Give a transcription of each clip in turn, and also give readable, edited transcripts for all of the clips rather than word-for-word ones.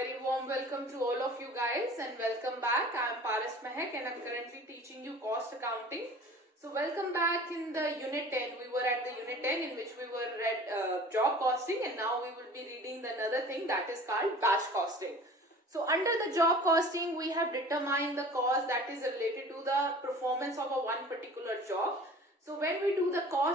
very warm welcome to all of you guys and welcome back. I am Paras Mehak and I am currently teaching you cost accounting. So welcome back in the unit 10. We were at the unit 10 in which we were read job costing, and now we will be reading another thing that is called batch costing. So under the job costing, we have determined the cost that is related to the performance of a one particular job. So when we do the job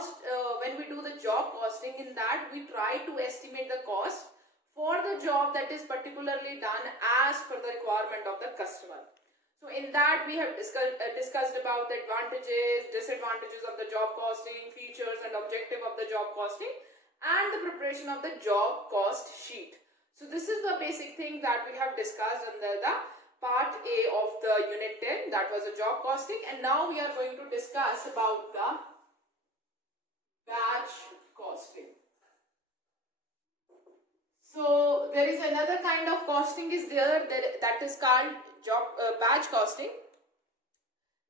costing, in that we try to estimate the cost for the job that is particularly done as per the requirement of the customer. So in that we have discussed about the advantages, disadvantages of the job costing, features and objective of the job costing, and the preparation of the job cost sheet. So this is the basic thing that we have discussed under the part A of the unit 10, that was the job costing, and now we are going to discuss about the batch costing. So there is another kind of costing is there that is called batch costing.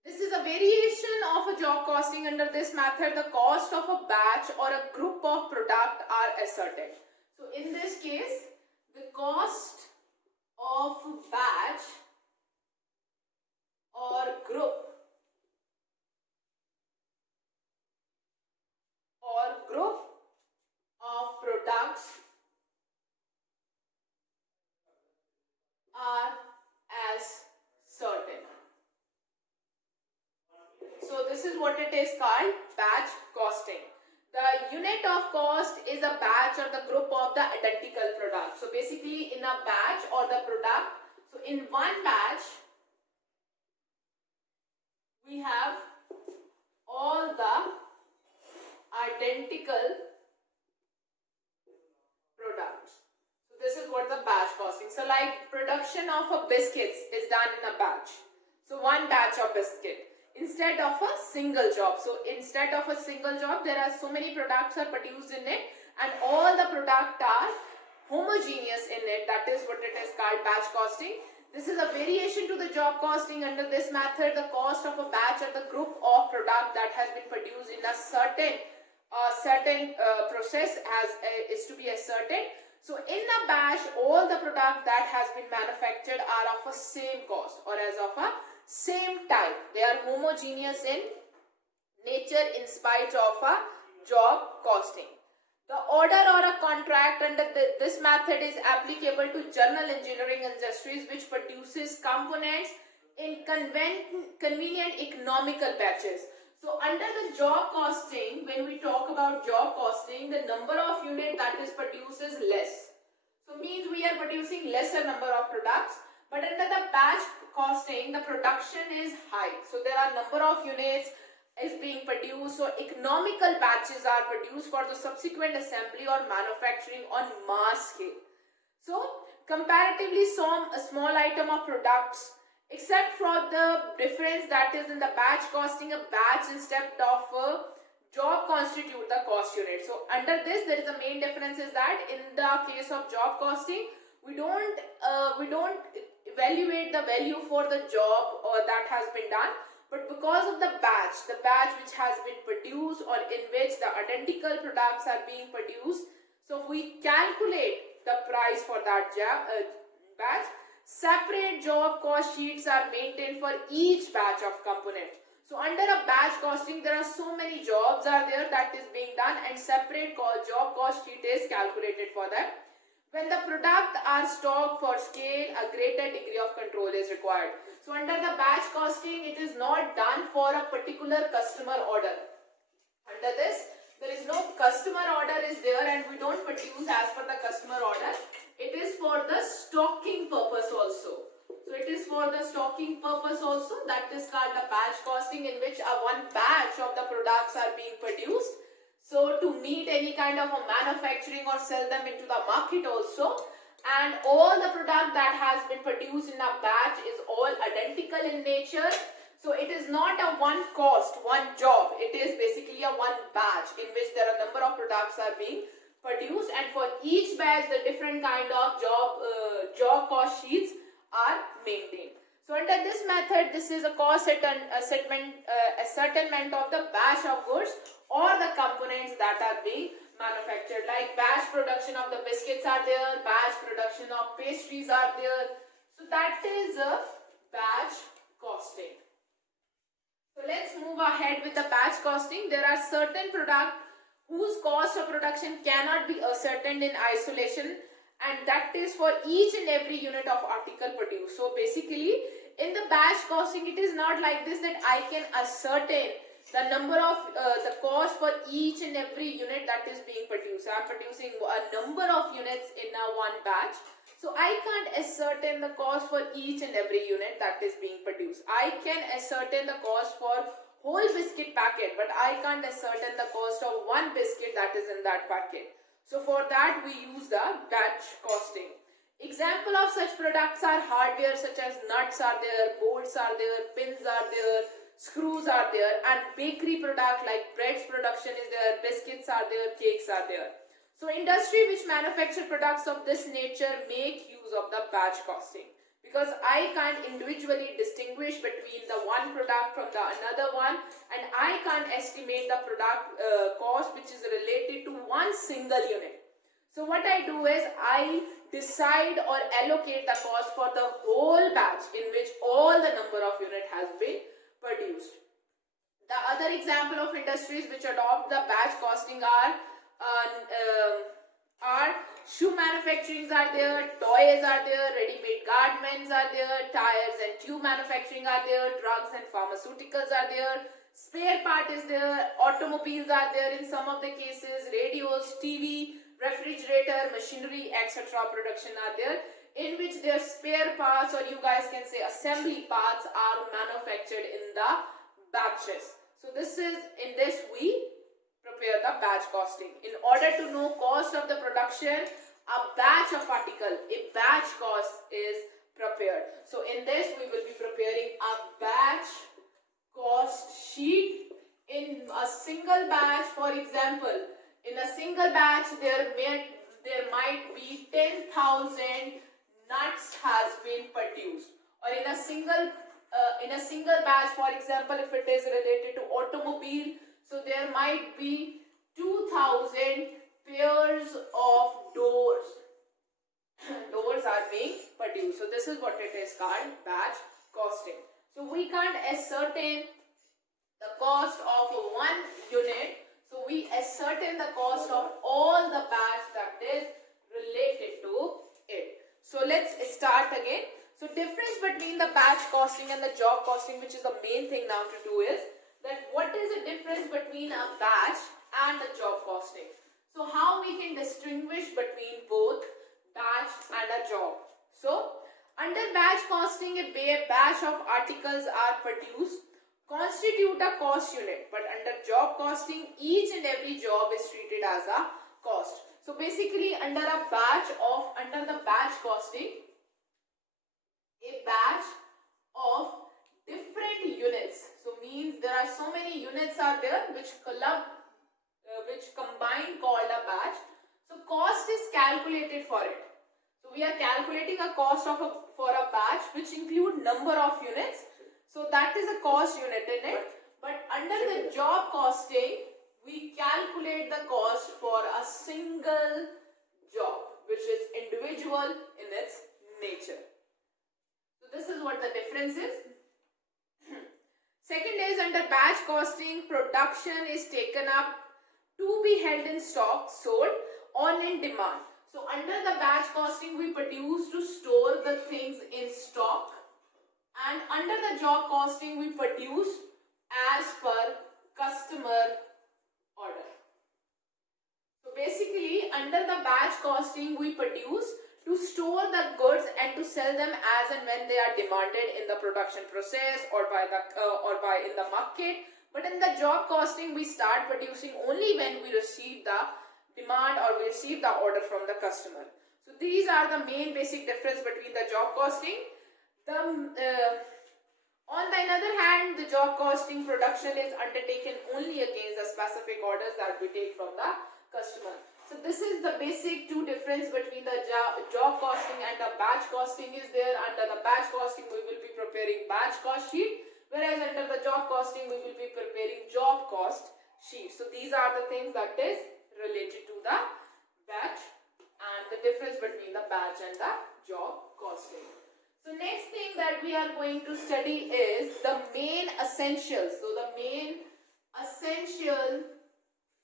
This is a variation of a job costing. Under this method, the cost of a batch or a group of product are ascertained. So in this case, the cost of batch or group of products are as certain. So this is what it is called, batch costing. The unit of cost is a batch or the group of the identical product. So basically in a batch or the product, so in one batch we have all the identical products. So this is what the batch costing. So like production of a biscuits is done in a batch. So one batch of biscuit instead of a single job. So instead of a single job, there are so many products are produced in it and all the products are homogeneous in it. That is what it is called, batch costing. This is a variation to the job costing. Under this method, the cost of a batch or the group of product that has been produced in a certain process is to be ascertained. So in a batch, all the product that has been manufactured are of a same cost or as of a same type. They are homogeneous in nature in spite of a job costing. The order or a contract under this method is applicable to general engineering industries which produces components in convenient economical batches. So under the job costing, when we talk about job costing, the number of units that is produced is less. So means we are producing lesser number of products. But under the batch costing, the production is high. So there are number of units is being produced. So economical batches are produced for the subsequent assembly or manufacturing on mass scale. So comparatively a small item of products, except for the difference that is in the batch costing, a batch instead of a job constitute the cost unit. So under this, there is a main difference is that in the case of job costing, we don't evaluate the value for the job or that has been done, but because of the batch which has been produced or in which the identical products are being produced, so we calculate the price for that batch. Separate job cost sheets are maintained for each batch of component. So under a batch costing, there are so many jobs are there that is being done and separate job cost sheet is calculated for that. When the product are stocked for scale, a greater degree of control is required. So under the batch costing, it is not done for a particular customer order. Under this, there is no customer order is there and we don't produce as per the customer order. It is for the stocking purpose also. So it is for the stocking purpose also, that is called the batch costing, in which one batch of the products are being produced. So to meet any kind of a manufacturing or sell them into the market also, and all the product that has been produced in a batch is all identical in nature. So it is not a one cost, one job. It is basically a one batch in which there are number of products are being produced, and for each batch the different kind of job cost sheets are maintained. So under this method, this is a cost ascertainment of the batch of goods or the components that are being manufactured. Like batch production of the biscuits are there, batch production of pastries are there. So that is a batch costing. So let's move ahead with the batch costing. There are certain products whose cost of production cannot be ascertained in isolation, and that is for each and every unit of article produced. So basically in the batch costing, it is not like this that I can ascertain the number of the cost for each and every unit that is being produced. So I am producing a number of units in a one batch. So I can't ascertain the cost for each and every unit that is being produced. I can ascertain the cost for whole biscuit packet, but I can't ascertain the cost of one biscuit that is in that packet. So for that we use the batch costing. Example of such products are hardware such as nuts are there, bolts are there, pins are there, screws are there, and bakery product like breads production is there, biscuits are there, cakes are there. So industry which manufacture products of this nature make use of the batch costing, because I can't individually distinguish between the one product from the another one, and I can't estimate the product cost which is related to one single unit. So what I do is I decide or allocate the cost for the whole batch in which all the number of unit has been produced. The other example of industries which adopt the batch costing are shoe manufacturings are there, toys are there, ready-made garments are there, tires and tube manufacturing are there, drugs and pharmaceuticals are there, spare part is there, automobiles are there in some of the cases, radios, TV, refrigerator, machinery, etc. production are there, in which their spare parts, or you guys can say assembly parts, are manufactured in the batches. So this is, in this we prepare the batch costing. In order to know cost of the production, a batch of article, a batch cost is prepared. So in this we will be preparing a batch cost sheet. In a single batch, for example, in a single batch there might be 10,000 nuts has been produced, or in a single batch, for example, if it is related to automobile, so there might be 2,000 pairs of doors are being produced. So this is what it is called, batch costing. So we can't ascertain the cost of one unit, so we ascertain the cost of all the batch that is related to it. So let's start again. So difference between the batch costing and the job costing, which is the main thing now to do, is that what is the difference between a batch and the job costing. So how we can distinguish between both batch and a job. So under batch costing, a batch of articles are produced constitute a cost unit, but under job costing each and every job is treated as a cost. So basically under the batch costing, a batch of different units, so means there are so many units are there which combine called a batch. So cost is calculated for it. So we are calculating a cost for a batch which include number of units. So that is a cost unit in it. But under the job costing, we calculate the cost for a single job, which is individual in its nature. So this is what the difference is. Second is under batch costing, production is taken up to be held in stock, sold on in demand. So under the batch costing, we produce to store the things in stock, and under the job costing, we produce as per customer order. So basically under the batch costing, we produce to store the goods and to sell them as and when they are demanded in the production process or in the market. But in the job costing, we start producing only when we receive the demand or we receive the order from the customer. So these are the main basic difference between the job costing. On the other hand, the job costing production is undertaken only against the specific orders that we take from the customer. So this is the basic two difference between the job costing and the batch costing is there. Under the batch costing, we will be preparing batch cost sheet, whereas under the job costing, we will be preparing job cost sheet. So these are the things that is related to the batch and the difference between the batch and the job costing. So next thing that we are going to study is the main essentials. So the main essential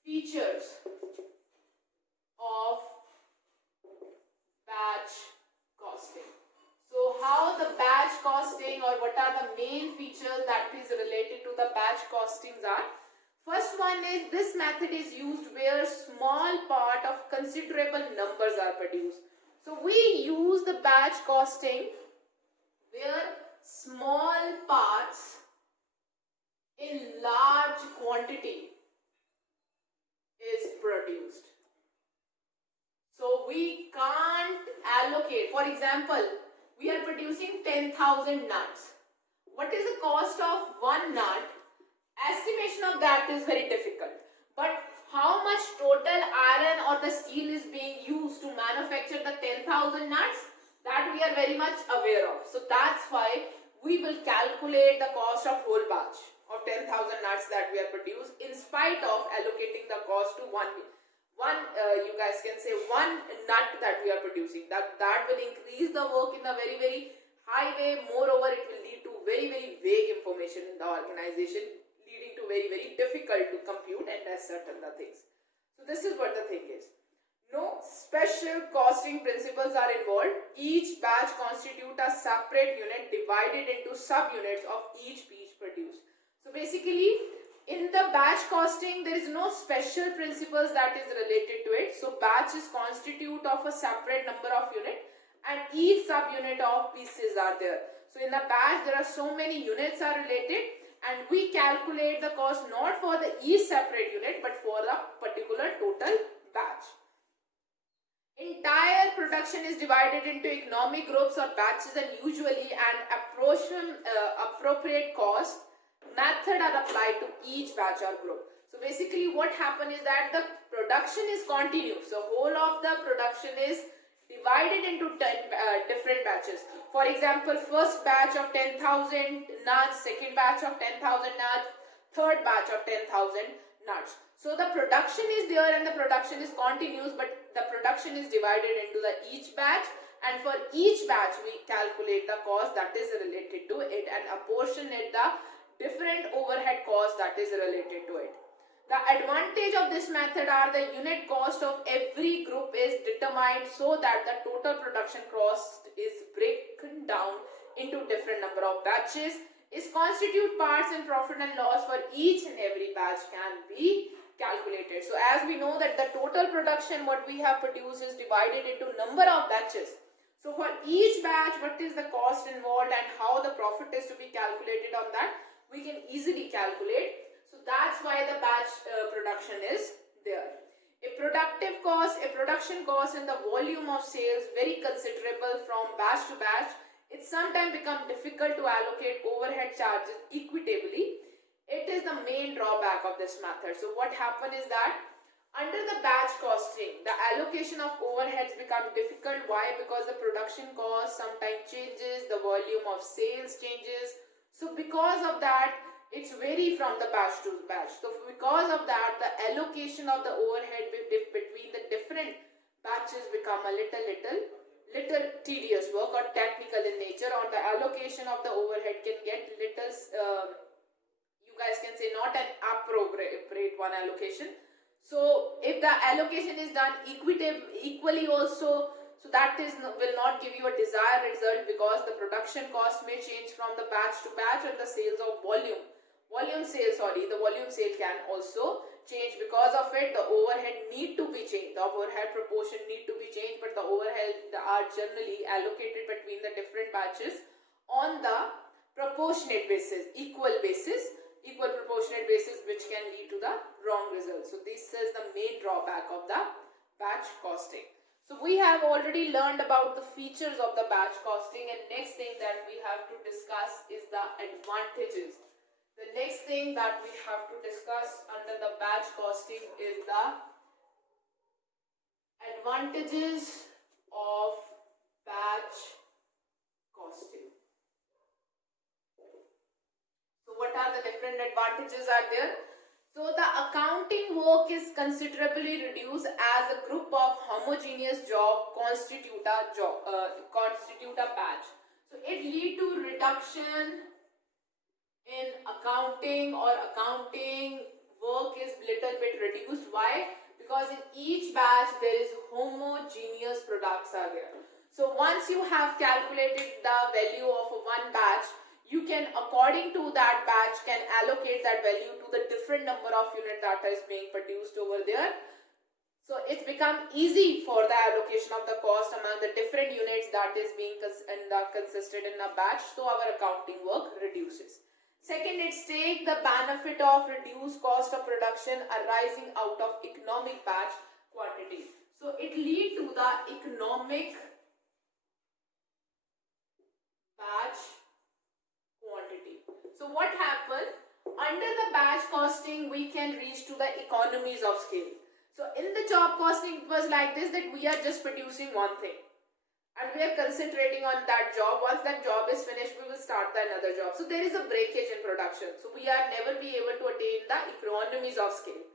features of batch costing. So how the batch costing, or what are the main features that is related to the batch costings are. First one is, this method is used where small part of considerable numbers are produced. So we use the batch costing where small parts in large quantity is produced. So we can't allocate. For example, we are producing 10,000 nuts. What is the cost of one nut? Estimation of that is very difficult. But how much total iron or the steel is being used to manufacture the 10,000 nuts? That we are very much aware of. So that's why we will calculate the cost of whole batch of 10,000 nuts that we are produced, in spite of allocating the cost to one you guys can say one nut that we are producing. That will increase the work in a very high way. Moreover, it will lead to very vague information in the organization, leading to very difficult to compute and ascertain the things. So this is what the thing is. No special costing principles are involved. Each batch constitutes a separate unit divided into subunits of each piece produced. So basically, in the batch costing, there is no special principles that is related to it. So batches constitute of a separate number of units, and each subunit of pieces are there. So in the batch, there are so many units are related, and we calculate the cost not for the each separate unit, but for the particular total batch. Entire production is divided into economic groups or batches, and usually an appropriate cost method are applied to each batch or group. So basically what happens is that the production is continuous. So whole of the production is divided into 10 different batches. For example, first batch of 10,000 nuts, second batch of 10,000 nuts, third batch of 10,000 nuts. So the production is there and the production is continuous, but the production is divided into each batch, and for each batch we calculate the cost that is related to it and apportionate the different overhead costs that is related to it. The advantage of this method are the unit cost of every group is determined so that the total production cost is broken down into different number of batches, is constitute parts and profit and loss for each and every batch can be calculated. So as we know that the total production what we have produced is divided into number of batches. So for each batch, what is the cost involved and how the profit is to be calculated on that, we can easily calculate. So that's why the batch production is there. A production cost and the volume of sales very considerable from batch to batch. It sometimes becomes difficult to allocate overhead charges equitably. It is the main drawback of this method. So what happens is that under the batch costing, the allocation of overheads become difficult. Why? Because the production cost sometimes changes, the volume of sales changes. So because of that, it's vary from the batch to batch. So because of that, the allocation of the overhead between the different batches become a little tedious work or technical in nature, or the allocation of the overhead can get little you guys can say not an appropriate one allocation. So if the allocation is done equally also, so that will not give you a desired result, because the production cost may change from the batch to batch, or the sales of volume sale can also change. Because of it, the overhead need to be changed, the overhead proportion need to be changed, but the overhead are generally allocated between the different batches on the proportionate basis, equal proportionate basis, which can lead to the wrong result. So this is the main drawback of the batch costing. So we have already learned about the features of the batch costing, and next thing that we have to discuss is the advantages. The next thing that we have to discuss under the batch costing is the advantages of batch costing. So what are the different advantages are there? So the accounting work is considerably reduced as a group of homogeneous job constitute a batch. So it lead to reduction in accounting, or accounting work is little bit reduced. Why? Because in each batch there is homogeneous products are there. So once you have calculated the value of one batch, you can, according to that batch, can allocate that value to the different number of unit that is being produced over there. So it's become easy for the allocation of the cost among the different units that is being consisted in a batch. So our accounting work reduces. Second, it's take the benefit of reduced cost of production arising out of economic batch quantity. So it lead to the economic batch quantity. So what happened? Under the batch costing, we can reach to the economies of scale. So in the job costing, it was like this, that we are just producing one thing and we are concentrating on that job. Once that job is finished, we will start the another job. So there is a breakage in production. So we are never be able to attain the economies of scale.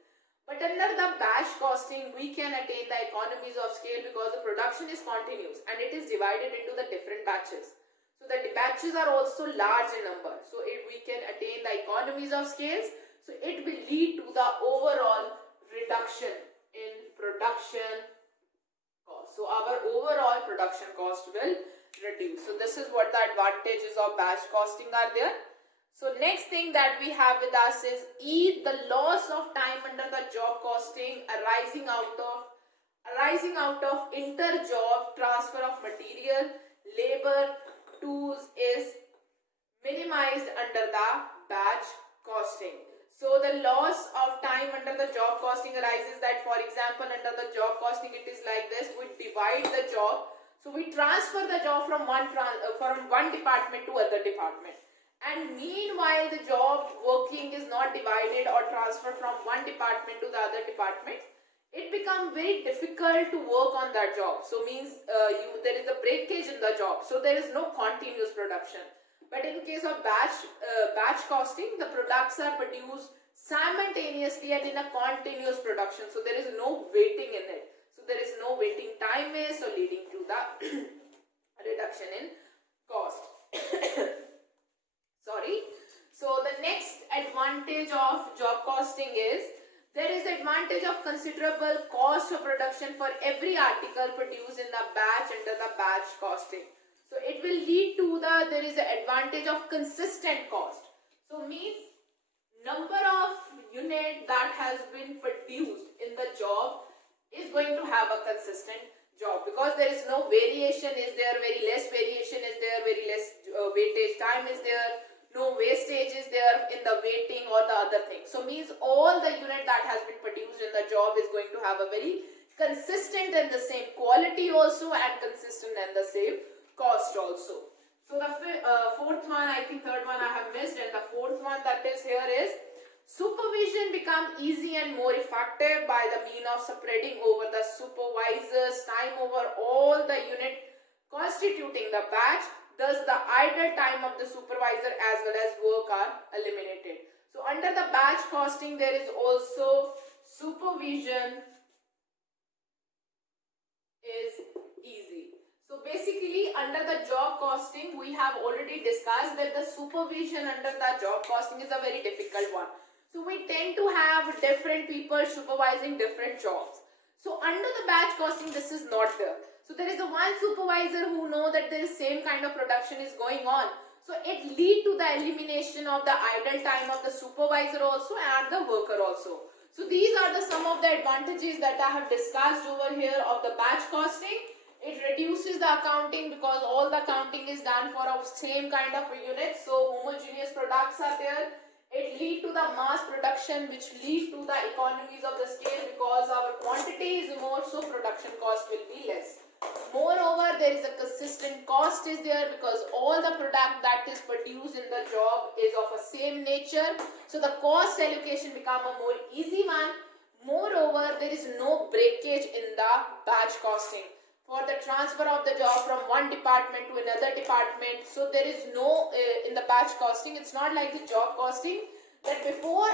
But under the batch costing, we can attain the economies of scale because the production is continuous and it is divided into the different batches. So the batches are also large in number. So if we can attain the economies of scales, so it will lead to the overall reduction in production cost. So our overall production cost will reduce. So this is what the advantages of batch costing are there. So next thing that we have with us is the loss of time under the job costing arising out of inter-job transfer of material, labor, tools is minimized under the batch costing. So the loss of time under the job costing arises that, for example, under the job costing it is like this: we divide the job, so we transfer the job from one department to other department, and meanwhile the job working is not divided or transferred from one department to the other department. It becomes very difficult to work on that job. So means there is a breakage in the job, so there is no continuous production. But in case of batch costing, the products are produced simultaneously and in a continuous production. So there is no waiting in it. So there is no waiting time, so leading to the reduction in cost. Sorry. So the next advantage of job costing is there is advantage of considerable cost of production for every article produced in the batch under the batch costing. So it will lead to there is an advantage of consistent cost. So means number of unit that has been produced in the job is going to have a consistent job, because there is no variation is there, very less variation is there, very less weightage time is there, no wastage is there in the weighting or the other thing. So means all the unit that has been produced in the job is going to have a very consistent and the same quality also, and consistent and the same cost also. So the fourth one, I think third one I have missed, and the fourth one that is here is supervision become easy and more effective by the mean of spreading over the supervisor's time over all the unit constituting the batch. Thus the idle time of the supervisor as well as work are eliminated. So under the batch costing there is also supervision is easy. So basically under the job costing we have already discussed that the supervision under the job costing is a very difficult one. So we tend to have different people supervising different jobs. So under the batch costing this is not there. So there is a one supervisor who know that there is same kind of production is going on. So it lead to the elimination of the idle time of the supervisor also and the worker also. So these are the some of the advantages that I have discussed over here of the batch costing. It reduces the accounting because all the accounting is done for a same kind of a unit. So homogeneous products are there. It lead to the mass production, which lead to the economies of the scale because our quantity is more, so production cost will be less. Moreover, there is a consistent cost is there because all the product that is produced in the job is of a same nature. So the cost allocation become a more easy one. Moreover, there is no breakage in the batch costing for the transfer of the job from one department to another department. So there is no in the batch costing, it's not like the job costing that before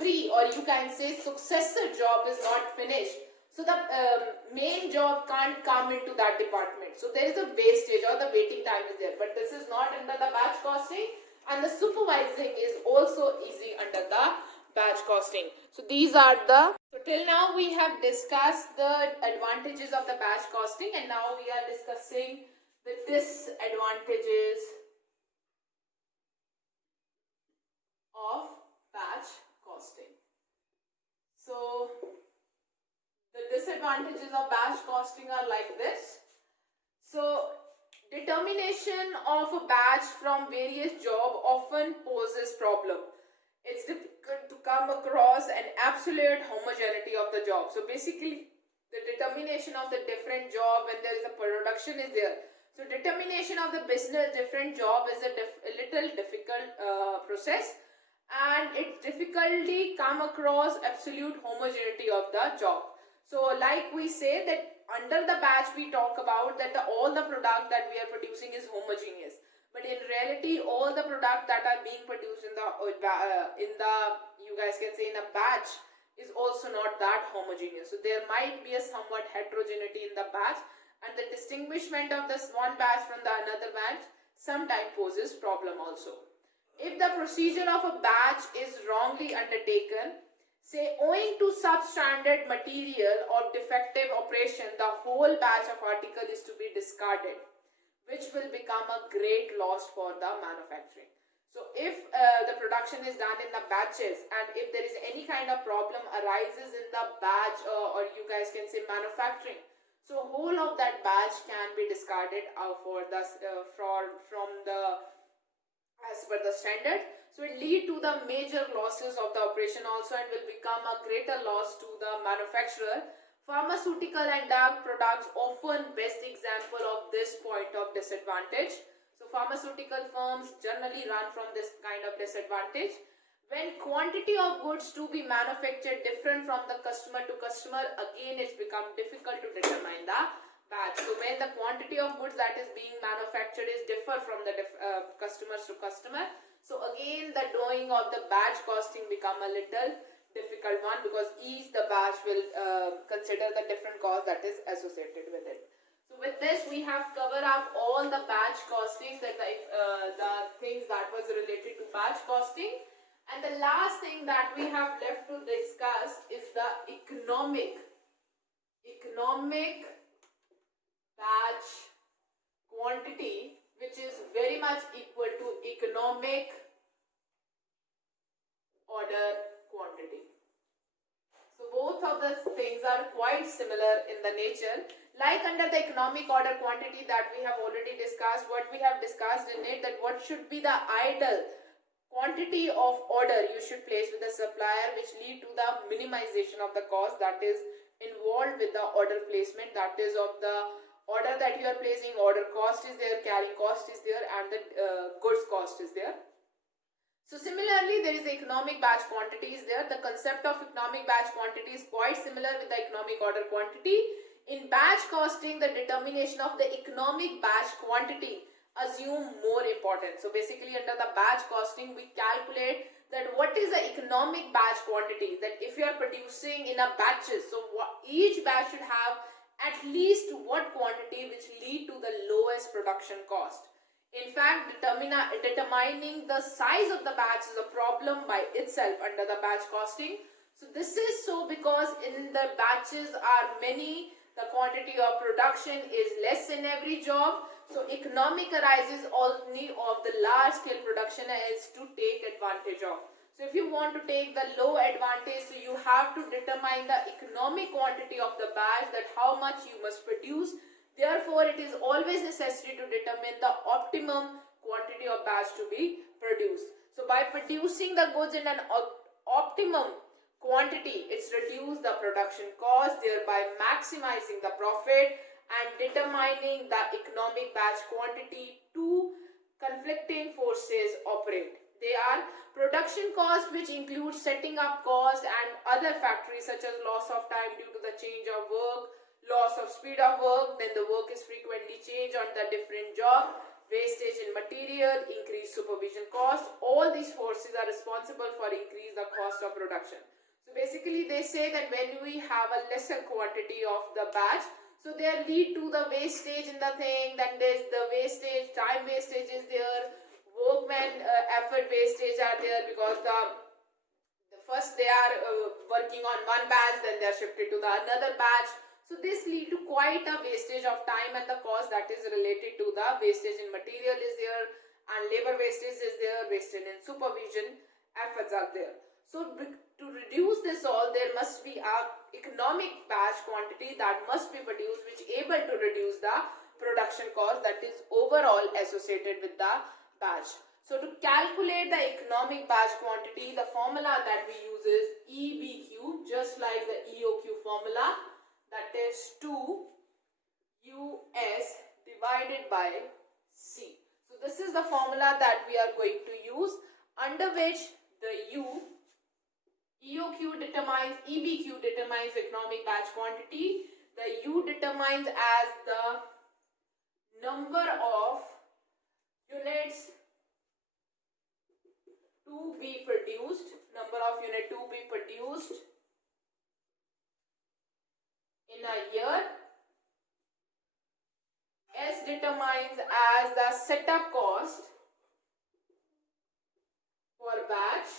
or you can say successor job is not finished, so the main job can't come into that department. So there is a wastage or the waiting time is there. But this is not under the batch costing, and the supervising is also easy under the batch costing. So these are the, so till now we have discussed the advantages of the batch costing, and now we are discussing the disadvantages of batch costing. So the disadvantages of batch costing are like this. So determination of a batch from various job often poses problem. It's difficult to come across an absolute homogeneity of the job. So basically the determination of the different job when there is a production is there. So determination of the business different job is a little difficult process, and it difficultly come across absolute homogeneity of the job. So like we say that under the batch we talk about that all the product that we are producing is homogeneous, but in reality all the product that are being produced in the you guys can say in a batch is also not that homogeneous. So there might be a somewhat heterogeneity in the batch, and the distinguishment of this one batch from the another batch sometimes poses problem also. If the procedure of a batch is wrongly undertaken, say owing to substandard material or defective operation, the whole batch of article is to be discarded, which will become a great loss for the manufacturing. So if the production is done in the batches, and if there is any kind of problem arises in the batch or you guys can say manufacturing, so whole of that batch can be discarded for the from the as per the standard. So it lead to the major losses of the operation also, and will become a greater loss to the manufacturer. Pharmaceutical and drug products often best example of this point of disadvantage. So pharmaceutical firms generally run from this kind of disadvantage. When quantity of goods to be manufactured different from the customer to customer, again it's become difficult to determine the batch. So when the quantity of goods that is being manufactured is differ from the customers to customer, so again the drawing of the batch costing become a little difficult one, because each the batch will consider the different cost that is associated with it. So with this we have covered up all the batch costing, that the things that was related to batch costing. And the last thing that we have left to discuss is the economic batch quantity, which is very much equal to economic order quantity. So both of the things are quite similar in the nature. Like under the economic order quantity that we have already discussed, what we have discussed in it, that what should be the ideal quantity of order you should place with the supplier, which lead to the minimization of the cost that is involved with the order placement, that is of the order that you are placing, order cost is there, carrying cost is there, and the goods cost is there. So similarly, there is economic batch quantity is there. The concept of economic batch quantity is quite similar with the economic order quantity. In batch costing, the determination of the economic batch quantity assume more importance. So basically under the batch costing, we calculate that what is the economic batch quantity, that if you are producing in a batches, so each batch should have at least what quantity which lead to the lowest production cost. In fact, determining the size of the batch is a problem by itself under the batch costing. So this is so because in the batches are many, the quantity of production is less in every job. So economic arises only of the large scale production is to take advantage of. So if you want to take the low advantage, so you have to determine the economic quantity of the batch, that how much you must produce. Therefore, it is always necessary to determine the optimum quantity of batch to be produced. So by producing the goods in an optimum quantity, it's reduced the production cost, thereby maximizing the profit, and determining the economic batch quantity. Two conflicting forces operate. They are production cost, which includes setting up cost and other factors such as loss of time due to the change of work, loss of speed of work, then the work is frequently changed on the different job, wastage in material, increased supervision cost. All these forces are responsible for increase the cost of production. So basically they say that when we have a lesser quantity of the batch, so they lead to the wastage in the thing, then there's the wastage, time wastage is there, workman effort wastage are there, because the first they are working on one batch, then they are shifted to the another batch. So this lead to quite a wastage of time, and the cost that is related to the wastage in material is there, and labor wastage is there, wastage in supervision efforts are there. So to reduce this all, there must be a economic batch quantity that must be produced, which able to reduce the production cost that is overall associated with the batch. So to calculate the economic batch quantity, the formula that we use is EBQ, just like the EOQ formula, that is 2US divided by C. So this is the formula that we are going to use, under which the EOQ determines, EBQ determines economic batch quantity. The U determines as the number of units to be produced, number of unit to be produced in a year. S determines as the setup cost for batch,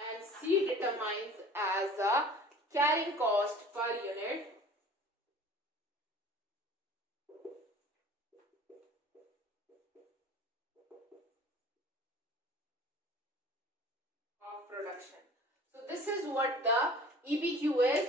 and C determines as the carrying cost per unit of production. So this is what the EBQ is,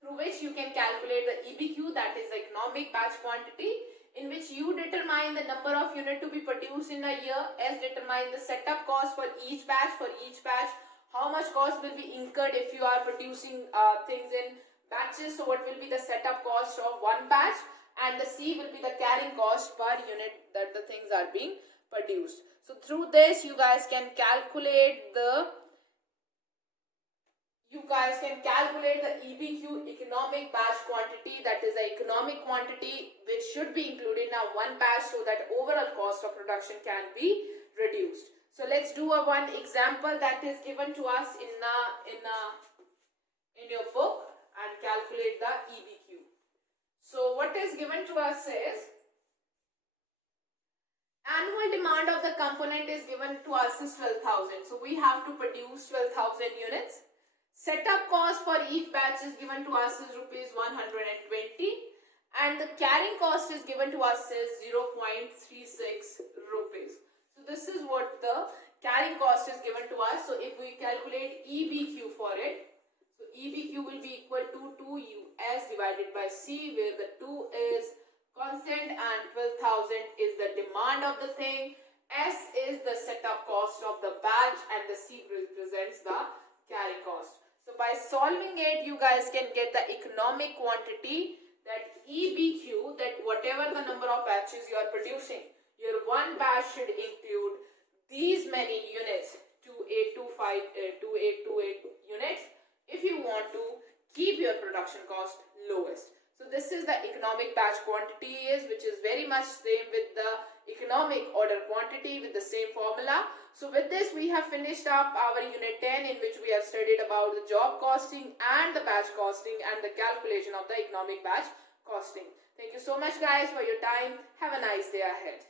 through which you can calculate the EBQ, that is the economic batch quantity, in which you determine the number of unit to be produced in a year. S determine the setup cost for each batch. For each batch, how much cost will be incurred if you are producing things in batches. So what will be the setup cost of one batch, and the C will be the carrying cost per unit that the things are being produced. So through this you guys can calculate the EBQ, economic batch quantity, that is the economic quantity which should be included in one batch, so that overall cost of production can be reduced. So let's do one example that is given to us in your book, and calculate the EBQ. So what is given to us is annual demand of the component is given to us is 12,000. So we have to produce 12,000 units. Setup cost for each batch is given to us is rupees 120, and the carrying cost is given to us is 0.36 rupees. So this is what the carrying cost is given to us. So if we calculate EBQ for it, so EBQ will be equal to 2US divided by C, where the 2 is constant and 12,000 is the demand of the thing. S is the setup cost of the batch, and the C represents the carrying cost. So by solving it, you guys can get the economic quantity, that EBQ, that whatever the number of batches you are producing, your one batch should include these many units, 2828 units, if you want to keep your production cost lowest. So this is the economic batch quantity which is very much same with the economic order quantity with the same formula. So with this we have finished up our unit 10, in which we have studied about the job costing and the batch costing and the calculation of the economic batch costing. Thank you so much guys for your time. Have a nice day ahead.